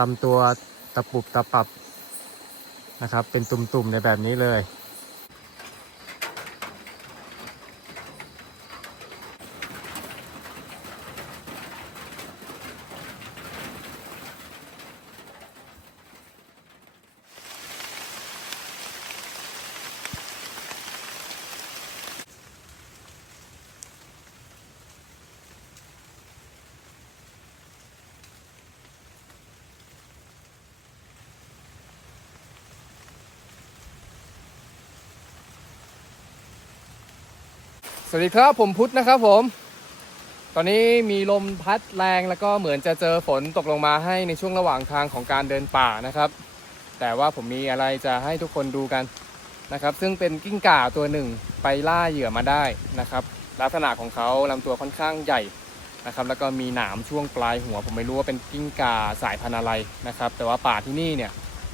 ลำตัวตะปุบตะปับนะครับ เป็นตุ่มๆในแบบนี้เลย วัสดีครับผมพุทธนะครับผม ตอนนี้มีลมพัดแรงแล้วก็เหมือนจะเจอฝนตกลงมาให้ในช่วงระหว่างทางของการเดินป่านะครับ แต่ว่าผมมีอะไรจะให้ทุกคนดูกันนะครับ ซึ่งเป็นกิ้งก่าตัวหนึ่งไปล่าเหยื่อมาได้นะครับ ลักษณะของเขาลำตัวค่อนข้างใหญ่นะครับ แล้วก็มีหนามช่วงปลายหัว ผมไม่รู้ว่าเป็นกิ้งก่าสายพันธุ์อะไรนะครับ แต่ว่าป่าที่นี่เนี่ย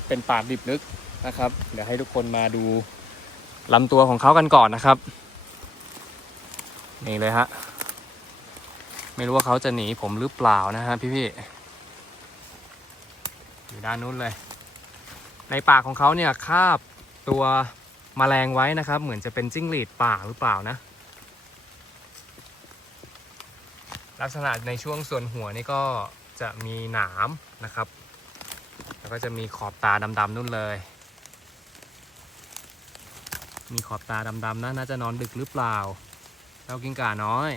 เป็นป่าดิบลึกนะครับ เดี๋ยวให้ทุกคนมาดูลำตัวของเขากันก่อนนะครับ นี่เลยฮะ ไม่รู้ว่าเขาจะหนีผมหรือเปล่านะฮะพี่ๆอยู่ด้านนู้นเลย ในปากของเขาเนี่ยคาบตัวมแมลงไว้นะครับ เหมือนจะเป็นจิ้งหรีดป่าหรือเปล่านะ ลักษณะในช่วงส่วนหัวนี่ก็จะมีหนามนะครับ แล้วก็จะมีขอบตาดำๆนู่นเลย มีขอบตาดำๆนะน่าจะนอนดึกหรือเปล่า เจ้ากิ้งก่าน้อย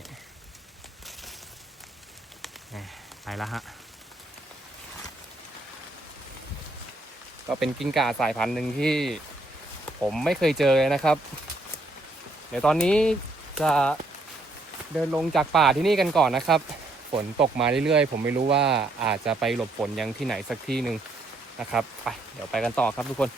ไปแล้วฮะ ก็เป็นกิ้งก่าสายพันธุ์หนึ่งที่ผมไม่เคยเจอเลยนะครับ เดี๋ยวตอนนี้จะเดินลงจากป่าที่นี่กันก่อนนะครับ ฝนตกมาเรื่อยๆ ผมไม่รู้ว่าอาจจะไปหลบฝนยังที่ไหนสักที่หนึ่งนะครับ ไป เดี๋ยวไปกันต่อครับทุกคน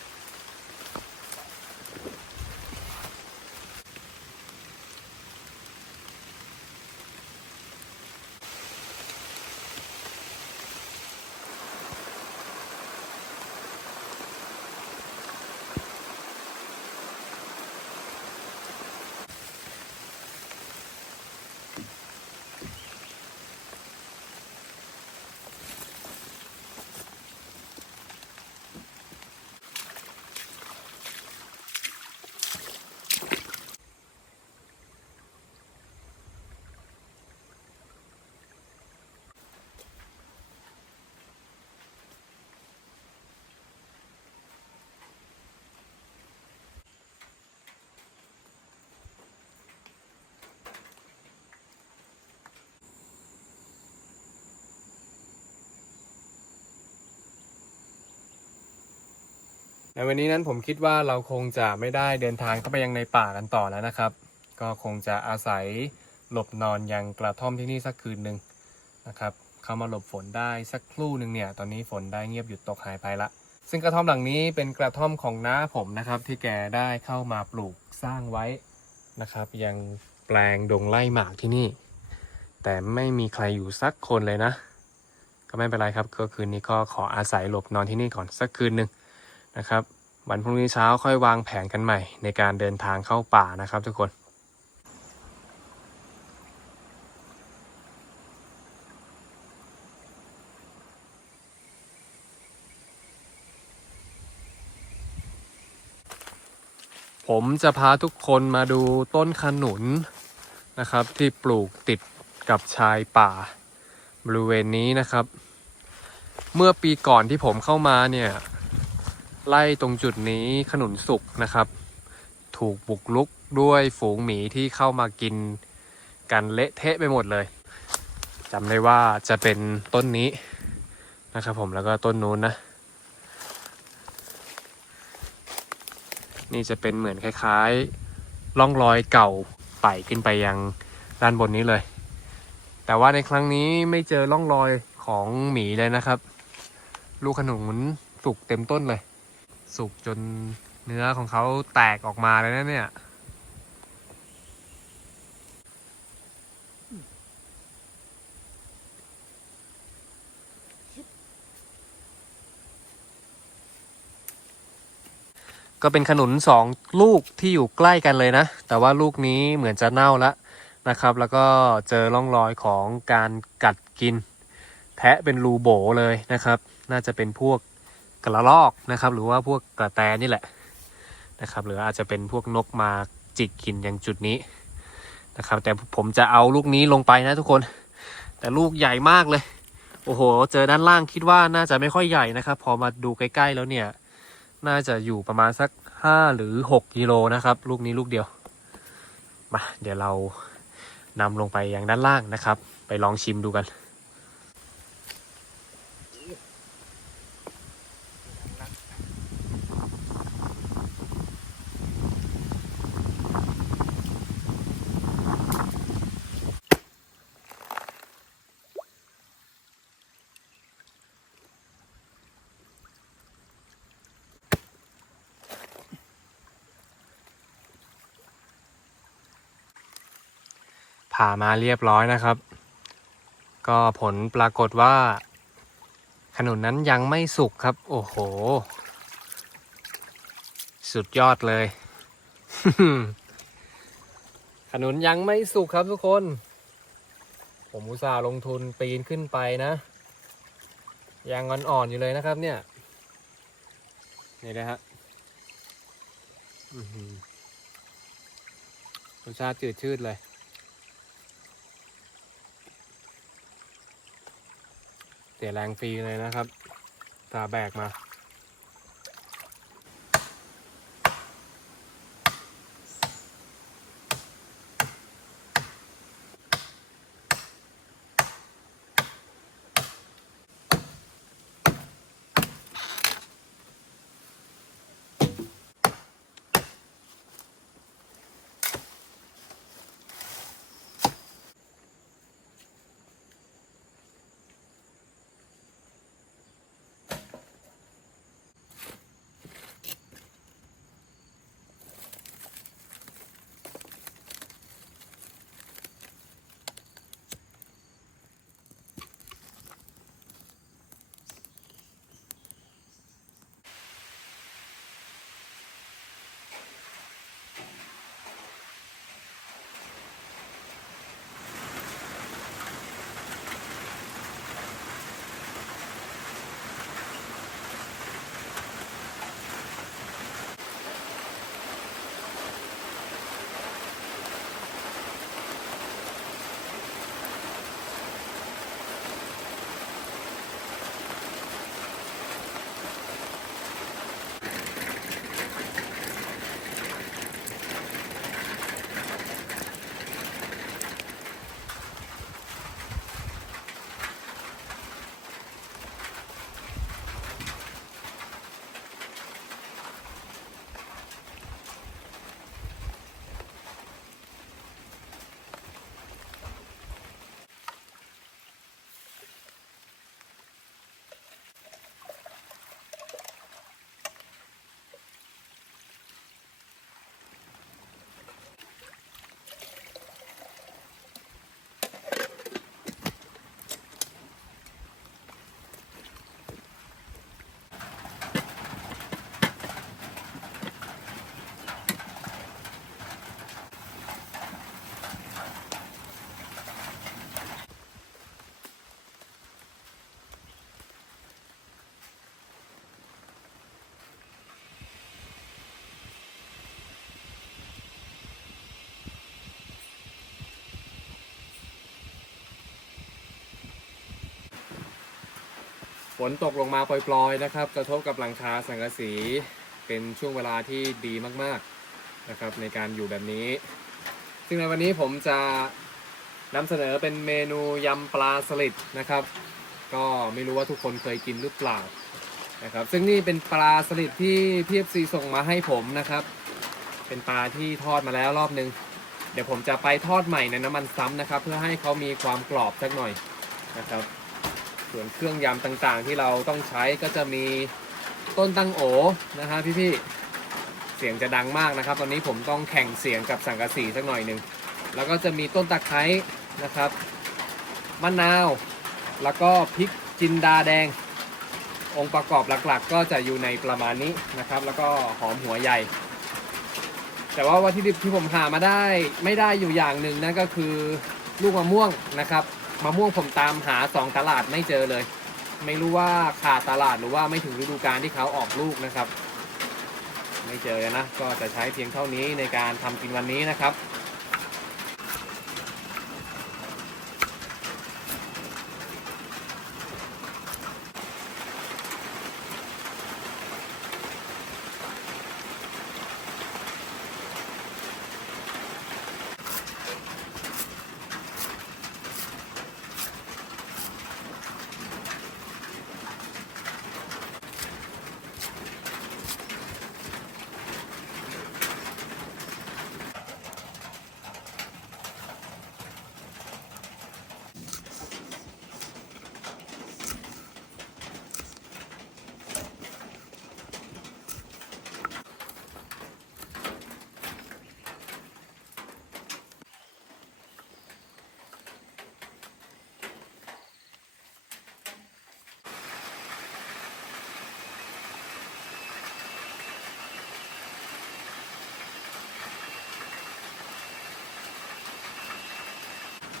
ในวันนี้นั้นผมคิดว่าเราคงจะไม่ได้เดินทางเข้าไปยังในป่ากันต่อแล้วนะครับ ก็คงจะอาศัยหลบนอนยังกระท่อมที่นี่สักคืนหนึ่งนะครับเข้ามาหลบฝนได้สักครู่หนึ่งเนี่ยตอนนี้ฝนได้เงียบหยุดตกหายไปละซึ่งกระท่อมหลังนี้เป็นกระท่อมของน้าผมนะครับ ที่แกได้เข้ามาปลูกสร้างไว้นะครับ ยังแปลงดงไล่หมากที่นี่ แต่ไม่มีใครอยู่สักคนเลยนะ ก็ไม่เป็นไรครับก็คืนนี้ก็ขออาศัยหลบนอนที่นี่ก่อนสักคืนหนึ่ง นะครับ วันพรุ่งนี้เช้าค่อยวางแผนกันใหม่ ในการเดินทางเข้าป่านะครับทุกคนผมจะพาทุกคนมาดูต้นขนุนนะครับ ที่ปลูกติดกับชายป่า บริเวณนี้นะครับ เมื่อปีก่อนที่ผมเข้ามาเนี่ย ไล่ตรงจุดนี้ขนุนสุกนะครับ ถูกบุกลุกด้วยฝูงหมีที่เข้ามากินกันเละเทะไปหมดเลยจำได้ว่าจะเป็นต้นนี้นะครับผมแล้วก็ต้นนู้นนะ นี่จะเป็นเหมือนคล้ายๆร่องรอยเก่าไต่ขึ้นไปยังด้านบนนี้เลย แต่ว่าในครั้งนี้ไม่เจอร่องรอยของหมีเลยนะครับ ลูกขนุนสุกเต็มต้นเลย สุกจนเนื้อของเขาแตกออกมาเลยนะเนี่ย ก็เป็นขนุนสองลูกที่อยู่ใกล้กันเลยนะ แต่ว่าลูกนี้เหมือนจะเน่าแล้วนะครับ แล้วก็เจอร่องรอยของการกัดกิน แทะเป็นรูโบเลยนะครับ น่าจะเป็นพวก กระรอกนะครับ หรือว่าพวกกระแตนี่แหละนะครับ หรืออาจจะเป็นพวกนกมาจิกกินอย่างจุดนี้นะครับ แต่ผมจะเอาลูกนี้ลงไปนะทุกคน แต่ลูกใหญ่มากเลย โอ้โห เจอด้านล่างคิดว่าน่าจะไม่ค่อยใหญ่นะครับ พอมาดูใกล้ ๆ แล้วเนี่ย น่าจะอยู่ประมาณสักห้าหรือหกกิโลนะครับ ลูกนี้ลูกเดียวมาเดี๋ยวเรานำลงไปยังด้านล่างนะครับ ไปลองชิมดูกัน ผ่ามาเรียบร้อยนะครับ ก็ผลปรากฏว่า ขนุนนั้นยังไม่สุกครับ โอ้โห สุดยอดเลย ขนุนยังไม่สุกครับทุกคน ผมอุตส่าห์ลงทุนปีนขึ้นไปนะ ยังอ่อนๆอยู่เลยนะครับเนี่ย นี่นะฮะรสชาติจืดชืดเลย เสียแรงฟรีเลยนะครับตาแบกมา ฝนตกลงมาปล่อยๆนะครับ กระทบกับหลังคาสังกะสีเป็นช่วงเวลาที่ดีมากๆนะครับ ในการอยู่แบบนี้ ซึ่งในวันนี้ผมจะนำเสนอเป็นเมนูยำปลาสลิดนะครับ ก็ไม่รู้ว่าทุกคนเคยกินหรือเปล่านะครับ ซึ่งนี่เป็นปลาสลิดที่พีเอฟซีส่งมาให้ผมนะครับ เป็นปลาที่ทอดมาแล้วรอบนึง เดี๋ยวผมจะไปทอดใหม่ในน้ำมันซ้ำนะครับ เพื่อให้เขามีความกรอบสักหน่อยนะครับ ส่วนเครื่องยำต่างๆ ที่เราต้องใช้ก็จะมีต้นตั้งโอนะฮะพี่ๆเสียงจะดังมากนะครับ ตอนนี้ผมต้องแข่งเสียงกับสังกะสีสักหน่อยหนึ่งแล้วก็จะมีต้นตะไคร้นะครับมะนาว แล้วก็พริกจินดาแดง องค์ประกอบหลักๆ ก็จะอยู่ในประมาณนี้นะครับ แล้วก็หอมหัวใหญ่ แต่ว่าวัตถุดิบที่ผมหามาได้ไม่ได้อยู่อย่างหนึ่งนั่นก็คือลูกมะม่วงนะครับ มะม่วงผมตามหาสองตลาดไม่เจอเลย ไม่รู้ว่าขาดตลาดหรือว่าไม่ถึงฤดูกาลที่เขาออกลูกนะครับ ไม่เจอนะ ก็จะใช้เพียงเท่านี้ในการทำกินวันนี้นะครับ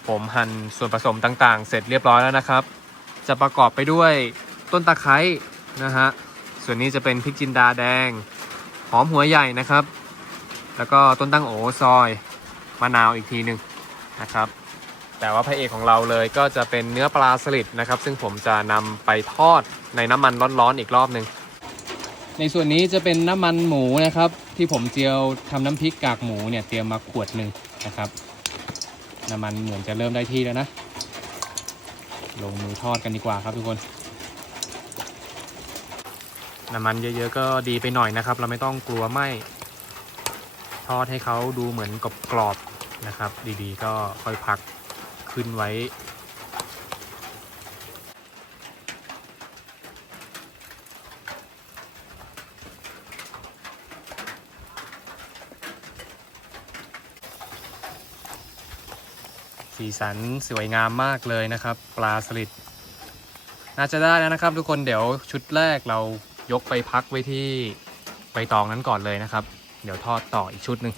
ผมหั่นส่วนผสมต่างๆ เสร็จเรียบร้อยแล้วนะครับ จะประกอบไปด้วยต้นตะไคร้นะฮะส่วนนี้จะเป็นพริกจินดาแดง หอมหัวใหญ่นะครับ แล้วก็ต้นตั้งโอซอยมะนาวอีกทีหนึ่งนะครับ แต่ว่าพระเอกของเราเลยก็จะเป็นเนื้อปลาสลิดนะครับ ซึ่งผมจะนำไปทอดในน้ำมันร้อนๆอีกรอบหนึ่งในส่วนนี้จะเป็นน้ำมันหมูนะครับ ที่ผมเจียวทำน้ำพริกกากหมูเนี่ยเตรียมมาขวดหนึ่งนะครับ น้ำมันเหมือนจะเริ่มได้ที่แล้วนะ ลงมือทอดกันดีกว่าครับทุกคน น้ำมันเยอะๆก็ดีไปหน่อยนะครับ เราไม่ต้องกลัวไหมทอดให้เขาดูเหมือนกรอบๆนะครับ ดีๆ ก็ค่อยพักขึ้นไว้ สีสันสวยงามมากเลยนะครับ ปลาสลิดน่าจะได้แล้วนะครับ ทุกคนเดี๋ยวชุดแรกเรายกไปพักไว้ที่ใบตองนั้นก่อนเลยนะครับ เดี๋ยวทอดต่ออีกชุดหนึ่ง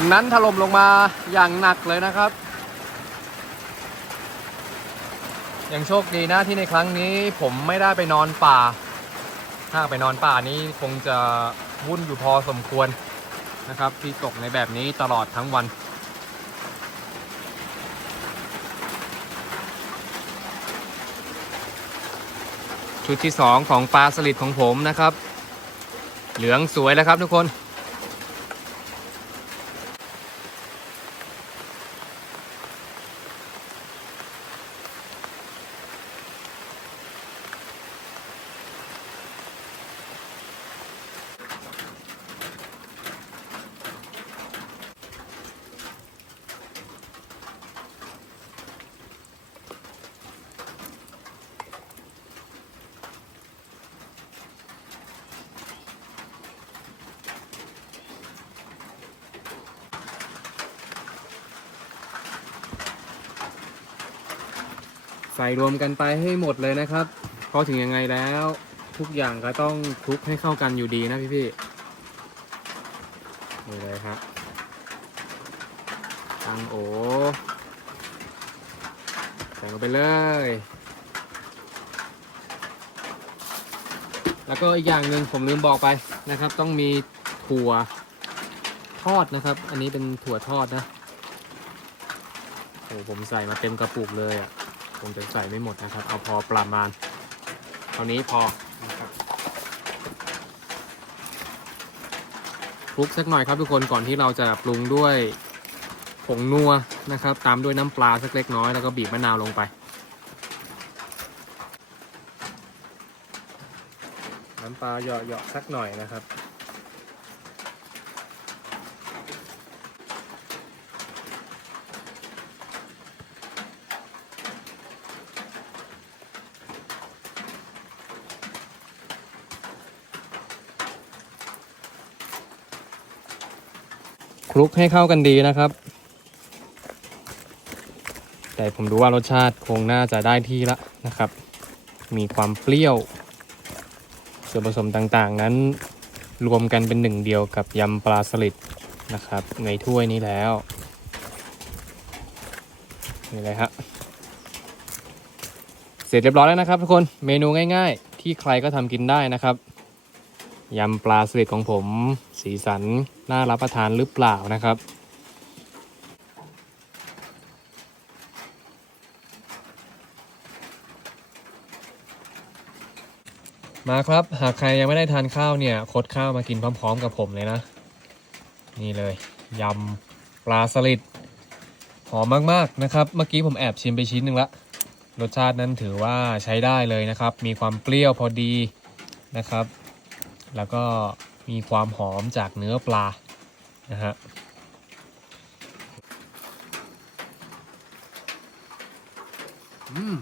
นนั้นถล่มลงมาอย่างหนักเลยนะครับ ยังโชคดีนะที่ในครั้งนี้ผมไม่ได้ไปนอนป่า ถ้าไปนอนป่านี้คงจะวุ่นอยู่พอสมควรนะครับ ที่ตกในแบบนี้ตลอดทั้งวันชุดที่ 2 ของปลาสลิดของผมนะครับ เหลืองสวยแล้วครับทุกคน ใส่รวมกันไปให้หมดเลยนะครับ เพราะถึงยังไงแล้ว ทุกอย่างก็ต้องคลุกให้เข้ากันอยู่ดีนะพี่พี่ๆนี่เลยครับตังโอใส่ลงไปเลยแล้วก็อีกอย่างหนึ่งผมลืมบอกไปนะครับ ต้องมีถั่วทอดนะครับ อันนี้เป็นถั่วทอดนะโอ้ผมใส่มาเต็มกระปุกเลยอะ ผมจะใส่ไม่หมดนะครับ เอาพอประมาณ เท่านี้พอนะครับคลุกสักหน่อยครับทุกคนก่อนที่เราจะปรุงด้วยผงนัวนะครับ ตามด้วยน้ำปลาสักเล็กน้อยแล้วก็บีบมะนาวลงไป น้ำปลาเหยาะๆสักหน่อยนะครับ คลุกให้เข้ากันดีนะครับ แต่ผมดูว่ารสชาติคงน่าจะได้ที่ละนะครับ มีความเปรี้ยว ส่วนผสมต่างๆ นั้นรวมกันเป็นหนึ่งเดียวกับยำปลาสลิดนะครับ ในถ้วยนี้แล้วนี่เลยฮะเสร็จเรียบร้อยแล้วนะครับทุกคนเมนูง่าย ๆ ที่ใครก็ทำกินได้นะครับ ยำปลาสลิดของผม สีสัน น่ารับประทานหรือเปล่านะครับ มาครับ หากใครยังไม่ได้ทานข้าวเนี่ยคดข้าวมากินพร้อมๆกับผมเลยนะ นี่เลยยำปลาสลิดหอมมากๆนะครับ เมื่อกี้ผมแอบชิมไปชิ้นหนึ่งละรสชาตินั้นถือว่าใช้ได้เลยนะครับ มีความเปรี้ยวพอดีนะครับ แล้วก็มีความหอมจากเนื้อปลานะฮะอืม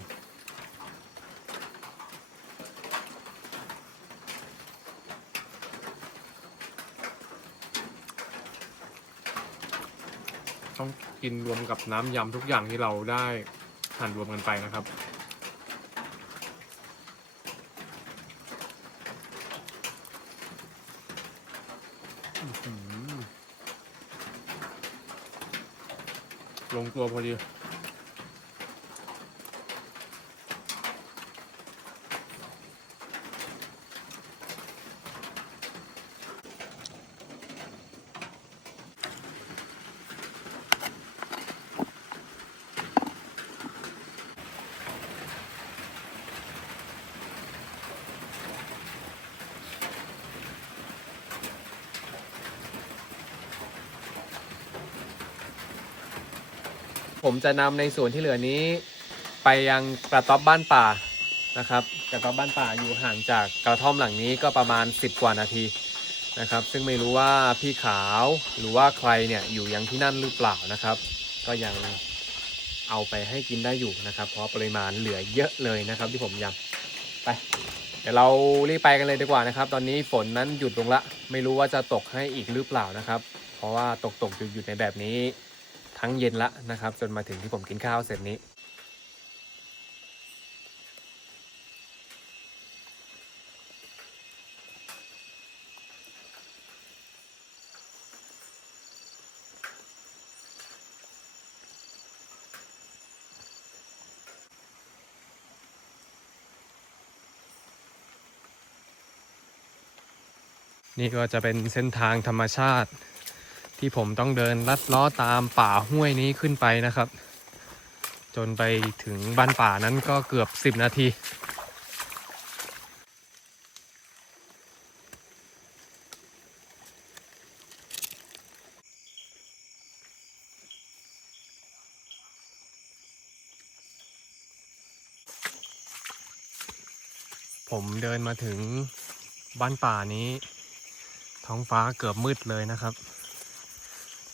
ต้องกินรวมกับน้ำยำทุกอย่างที่เราได้หั่นรวมกันไปนะครับ อื้อหือ ลงตัวพอดี จะนำในส่วนที่เหลือนี้ ไปยังกระต๊อบบ้านป่านะครับกระต๊อบบ้านป่าอยู่ห่างจากกระท่อมหลังนี้ก็ประมาณ 10 กว่านาทีนะครับ ซึ่งไม่รู้ว่าพี่ขาวหรือว่าใครเนี่ยอยู่ยังที่นั่นหรือเปล่านะครับ ก็ยังเอาไปให้กินได้อยู่นะครับ เพราะปริมาณเหลือเยอะเลยนะครับที่ผมยำไป เดี๋ยวเรารีบไปกันเลยดีกว่านะครับ ตอนนี้ฝนนั้นหยุดลงละ ไม่รู้ว่าจะตกให้อีกหรือเปล่านะครับ เพราะว่าตกตกหยุดหยุดในแบบนี้ ทั้งเย็นละนะครับ จนมาถึงที่ผมกินข้าวเสร็จนี้ นี่ก็จะเป็นเส้นทางธรรมชาติ ที่ผมต้องเดินลัดล้อตามป่าห้วยนี้ขึ้นไปนะครับ จนไปถึงบ้านป่านั้นก็เกือบ 10 นาทีผมเดินมาถึงบ้านป่านี้ ท้องฟ้าเกือบมืดเลยนะครับ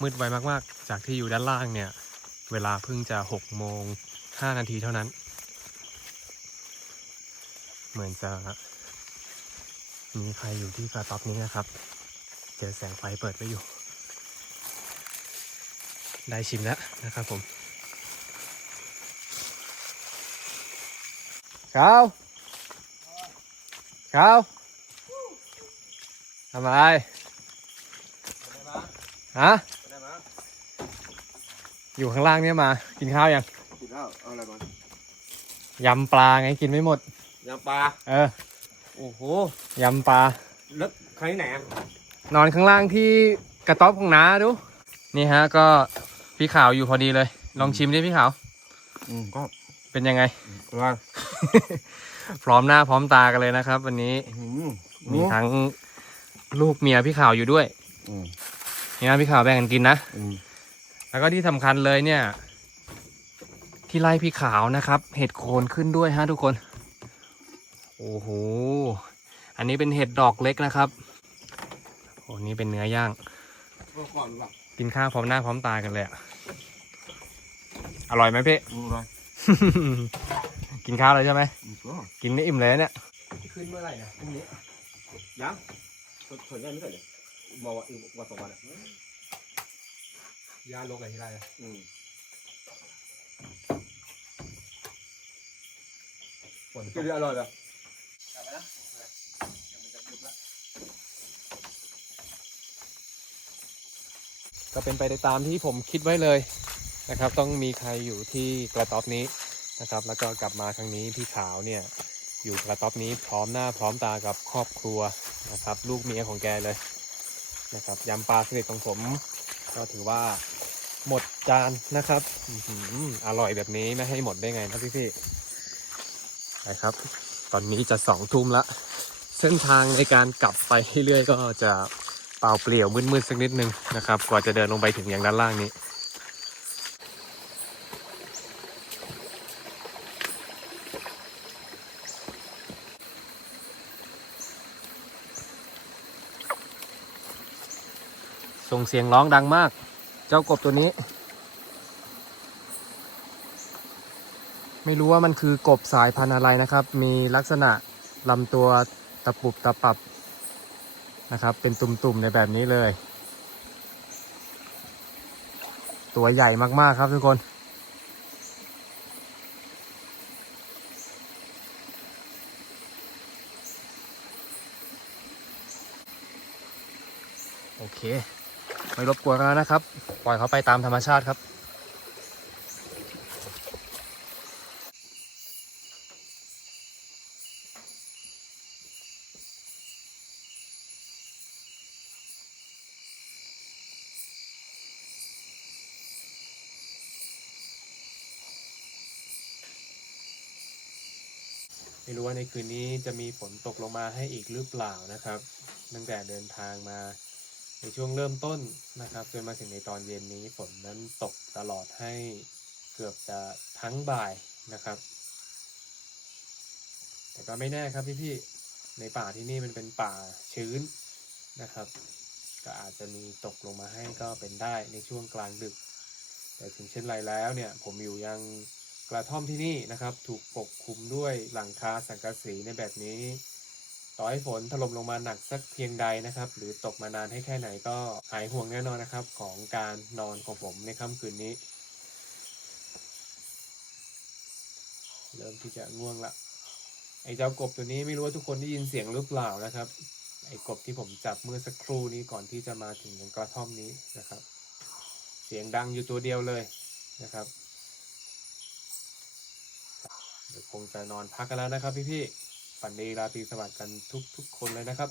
มืดไวมากๆ จากที่อยู่ด้านล่างเนี่ย เวลาเพิ่งจะหกโมงห้านาทีเท่านั้น เหมือนจะมีใครอยู่ที่กระต๊อบนี้นะครับ เจอแสงไฟเปิดไว้อยู่ ได้ชิมแล้วนะครับผมเช้าเช้าทำอะไรฮะ อยู่ข้างล่างเนี่ยมา กินข้าวยังกินข้าวเอาอะไรก่อนยำปลาไงกินไม่หมด ยำปลา เออ โอ้โห ยำปลา แล้วใครที่ไหนอะนอนข้างล่างที่กระต๊อบของน้าดู นี่ฮะ ก็พี่ขาวอยู่พอดีเลย ลองชิมดิพี่ขาว อืมก็เป็นยังไง ว่าพร้อมหน้าพร้อมตากันเลยนะครับ วันนี้อืมมีทั้งลูกเมียพี่ขาวอยู่ด้วย อืมนี่นะพี่ขาวแบ่งกันกินนะ อืม แล้วก็ที่สำคัญเลยเนี่ย ที่ไล่พี่ขาวนะครับ เห็ดโคนขึ้นด้วยฮะทุกคน โอ้โห อันนี้เป็นเห็ดดอกเล็กนะครับโอ้นี่เป็นเนื้อย่างก็ก่อนว่ะกินข้าวพร้อมหน้าพร้อมตากันเลยอะอร่อยไหมพี่อืมเลยกินข้าวเลยใช่ไหมอืมก็กินไม่อิ่มเลยเนี่ย ขึ้นเมื่อไหร่นะพรุ่งนี้ยังสนใจไม่สนเลยบอกว่าอีกวันสองวันอะ ย่าลงกันที่ไรอะอืมฝนตกินกได้อร่อยเลยกลับไปนะเดี๋ยวมันจะดึกละก็เป็นไปในตามที่ผมคิดไว้เลยนะครับ ต้องมีใครอยู่ที่กระต๊อบนี้นะครับ แล้วก็กลับมาครั้งนี้พี่ขาวเนี่ย อยู่กระต๊อบนี้พร้อมหน้าพร้อมตากับครอบครัวนะครับ ลูกเมียของแกเลยนะครับยำปลาสลิดของผม ก็ถือว่า หมดจานนะครับอร่อยแบบนี้ไม่ให้หมดได้ไงนะพี่พี่ๆนะครับ ตอนนี้จะสองทุ่มละ เส้นทางในการกลับไปเรื่อยๆก็จะเปล่าเปลี่ยวมืดๆสักนิดนึงนะครับ กว่าจะเดินลงไปถึงอย่างด้านล่างนี้ส่งเสียงร้องดังมาก เจ้ากบตัวนี้ ไม่รู้ว่ามันคือกบสายพันธุ์อะไรนะครับ มีลักษณะลำตัวตะปุบตะปับนะครับ เป็นตุ่มๆในแบบนี้เลย ตัวใหญ่มากๆครับทุกคน โอเค ไม่รบกวนแล้วนะครับ ปล่อยเขาไปตามธรรมชาติครับไม่รู้ว่าในคืนนี้จะมีฝนตกลงมาให้อีกหรือเปล่านะครับ ตั้งแต่เดินทางมา ในช่วงเริ่มต้นนะครับจนมาถึงในตอนเย็นนี้ฝนนั้นตกตลอดให้เกือบจะทั้งบ่ายนะครับ แต่ก็ไม่แน่ครับพี่ๆในป่าที่นี่มันเป็นป่าชื้นนะครับ ก็อาจจะมีตกลงมาให้ก็เป็นได้ในช่วงกลางดึก แต่ถึงเช่นไรแล้วเนี่ยผมอยู่ยังกระท่อมที่นี่นะครับ ถูกปกคลุมด้วยหลังคาสังกะสีในแบบนี้ ต่อให้ฝนถล่มลงมาหนักสักเพียงใดนะครับ หรือตกมานานให้แค่ไหนก็หายห่วงแน่นอนนะครับ ของการนอนของผมในค่ำคืนนี้ เริ่มที่จะง่วงละไอ้เจ้ากบตัวนี้ไม่รู้ว่าทุกคนได้ยินเสียงหรือเปล่านะครับ ไอ้กบที่ผมจับเมื่อสักครู่นี้ก่อนที่จะมาถึงยังกระท่อมนี้นะครับ เสียงดังอยู่ตัวเดียวเลยนะครับเดี๋ยวคงจะนอนพักกันแล้วนะครับพี่ๆ ฝันดีราตรีสวัสดิ์กันทุกๆคนเลยนะครับ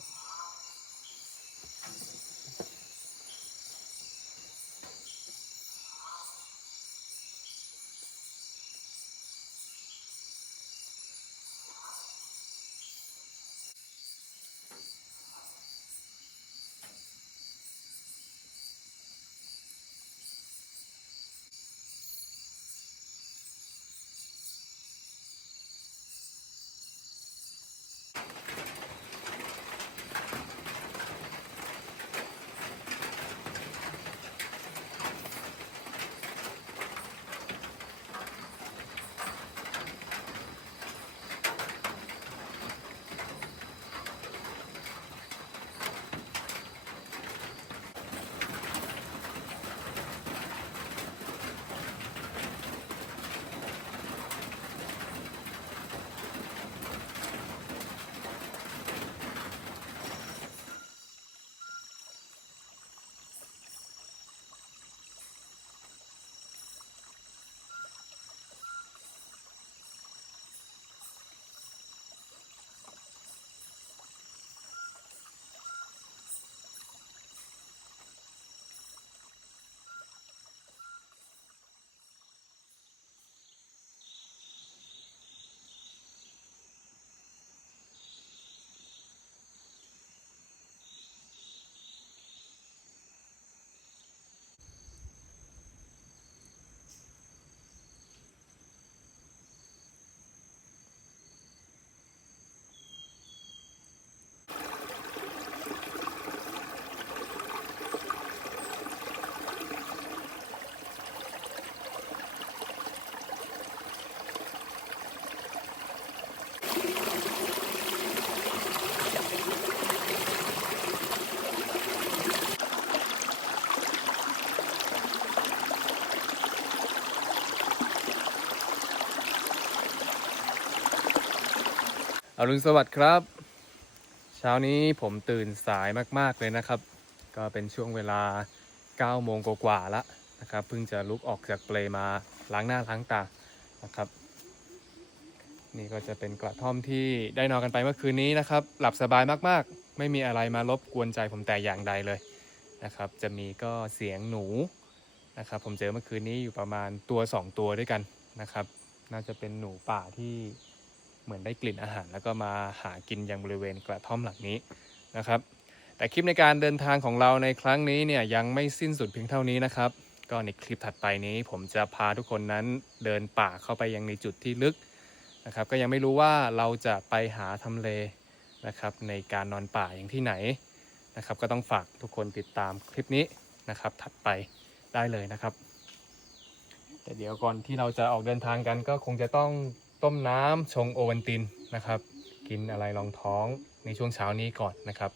อรุณสวัสดิ์ครับ เช้านี้ผมตื่นสายมากๆเลยนะครับ ก็เป็นช่วงเวลา 9 โมงกว่าๆแล้วนะครับเพิ่งจะลุกออกจากเปลมาล้างหน้าล้างตานะครับ นี่ก็จะเป็นกระท่อมที่ได้นอนกันไปเมื่อคืนนี้นะครับ หลับสบายมากๆ ไม่มีอะไรมารบกวนใจผมแต่อย่างใดเลยนะครับ จะมีก็เสียงหนูนะครับ ผมเจอเมื่อคืนนี้อยู่ประมาณตัว 2 ตัวด้วยกันนะครับ น่าจะเป็นหนูป่าที่ เหมือนได้กลิ่นอาหาร แล้วก็มาหากินยังบริเวณกระท่อมหลังนี้นะครับ แต่คลิปในการเดินทางของเราในครั้งนี้เนี่ยยังไม่สิ้นสุดเพียงเท่านี้นะครับ ก็ในคลิปถัดไปนี้ ผมจะพาทุกคนนั้นเดินป่าเข้าไปยังในจุดที่ลึกนะครับก็ยังไม่รู้ว่าเราจะไปหาทำเลนะครับในการนอนป่าอย่างที่ไหนนะครับก็ต้องฝากทุกคนติดตามคลิปนี้นะครับ ถัดไปได้เลยนะครับ แต่เดี๋ยวก่อนที่เราจะออกเดินทางกันก็คงจะต้อง ต้มน้ำชงโอวันตินนะครับ กินอะไรรองท้องในช่วงเช้านี้ก่อนนะครับ